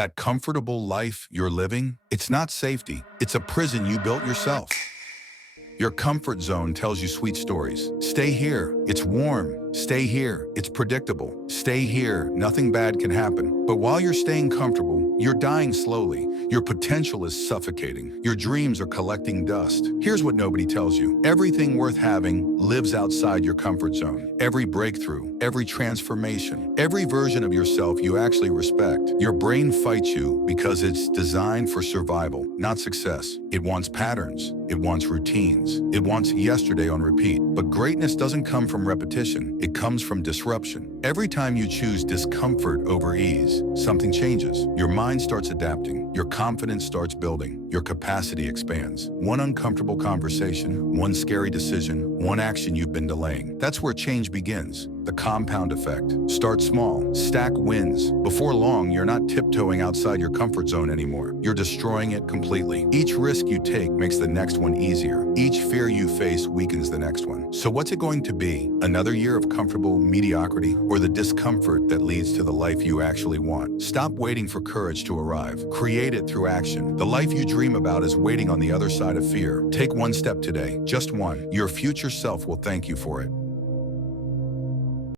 That comfortable life you're living, it's not safety. It's a prison you built yourself. Your comfort zone tells you sweet stories. Stay here, it's warm. Stay here, it's predictable. Stay here, nothing bad can happen. But while you're staying comfortable, you're dying slowly. Your potential is suffocating. Your dreams are collecting dust. Here's what nobody tells you. Everything worth having lives outside your comfort zone. Every breakthrough, every transformation, every version of yourself you actually respect. Your brain fights you because it's designed for survival, not success. It wants patterns. It wants routines. It wants yesterday on repeat. But greatness doesn't come from repetition. It comes from disruption. Every time you choose discomfort over ease, something changes. Your mind starts adapting. Your confidence starts building. Your capacity expands. One uncomfortable conversation, one scary decision, one action you've been delaying. That's where change begins. The compound effect. Start small, stack wins. Before long, you're not tiptoeing outside your comfort zone anymore. You're destroying it completely. Each risk you take makes the next one easier. Each fear you face weakens the next one. So what's it going to be? Another year of comfortable mediocrity, or the discomfort that leads to the life you actually want? Stop waiting for courage to arrive. Create it through action. The life you dream about is waiting on the other side of fear. Take one step today, just one. Your future self will thank you for it.